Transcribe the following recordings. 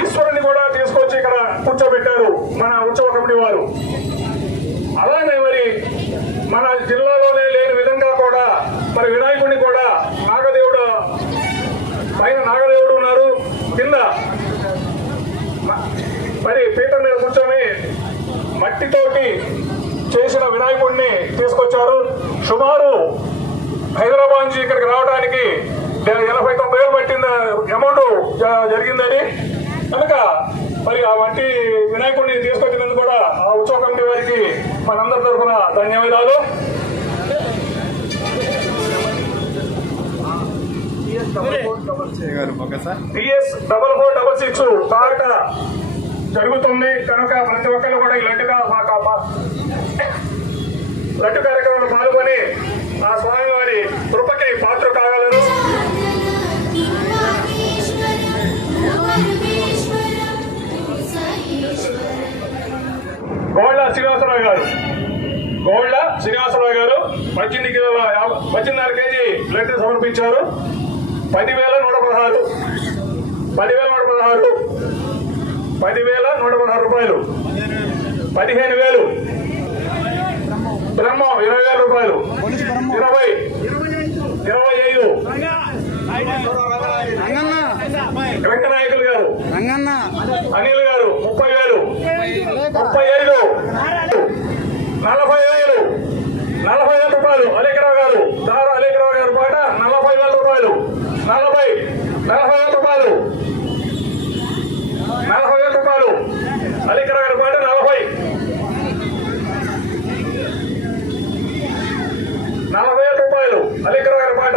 ఈశ్వరుని కూడా తీసుకొచ్చి ఇక్కడ కూర్చోబెట్టారు మన ఉత్సవ కమిటీ వారు. అలానే మరి మన జిల్లాలోనే లేని విధంగా కూడా మరి వినాయకుడిని కూడా నాగదేవుడు పైన నాగదేవుడు ఉన్నారు. కింద మరి పీఠం మీద కూర్చొని మట్టితోటి చేసిన వినాయకుడిని తీసుకొచ్చారు. సుమారు హైదరాబాద్ నుంచి ఇక్కడికి రావడానికి ఎనభై తొంభై వేలు పట్టింది అమౌంట్ జరిగిందని కనుక మరి ఆ వంటి వినాయకుడిని తీసుకొచ్చినందుకు కూడా ఆ ఉత్సవ కమిటీ వారికి మనందరి తరఫున ధన్యవాదాలు. చేయగలరు డబల్ ఫోర్ డబల్ సిక్స్ తాట జరుగుతుంది. కనుక ప్రతి ఒక్కరు కూడా ఈ లడ్డుగా మాకు లడ్డు కార్యక్రమంలో పాల్గొని ఆ స్వామివారి కృపకి పాత్ర గోళ్ళ శ్రీనివాసరావు గారు పద్దెనిమిది కిలోల పద్దెనిమిదిన్నర కేజీ లడ్డు సమర్పించారు. పదివేల నూట పదహారు. పదివేల నూట పదహారు. పదివేల నూట పదహారు రూపాయలు. పదిహేను వేలు. బ్రహ్మం ఇరవై వేల రూపాయలు. ఇరవై. ఇరవై ఐదు. వెంకనాయకులు గారు. అనిల్ గారు ముప్పై వేలు. ముప్పై ఐదు. నలభై వేలు. నలభై వేల రూపాయలు. అలీకరావు గారు దారు అలీకరావు గారు పాట నలభై వేల రూపాయలు. నలభై నలభై వేల రూపాయలు. నలభై వేల రూపాయలు. అలీకరావు గారి పాట నలభై. నలభై వేల రూపాయలు. అలీకరావు గారి పాట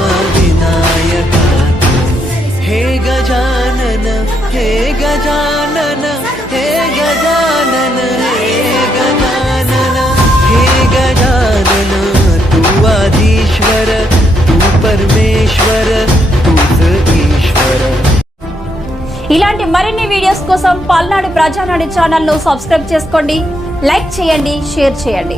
హే గజానన హే గజానన హే గజానన హే గజానన తూ ఆదీశ్వర తూ పరమేశ్వర ఇలాంటి మరిన్ని వీడియోస్ కోసం పల్నాడు ప్రజానాడు ఛానల్ను సబ్స్క్రైబ్ చేసుకోండి లైక్ చేయండి షేర్ చేయండి.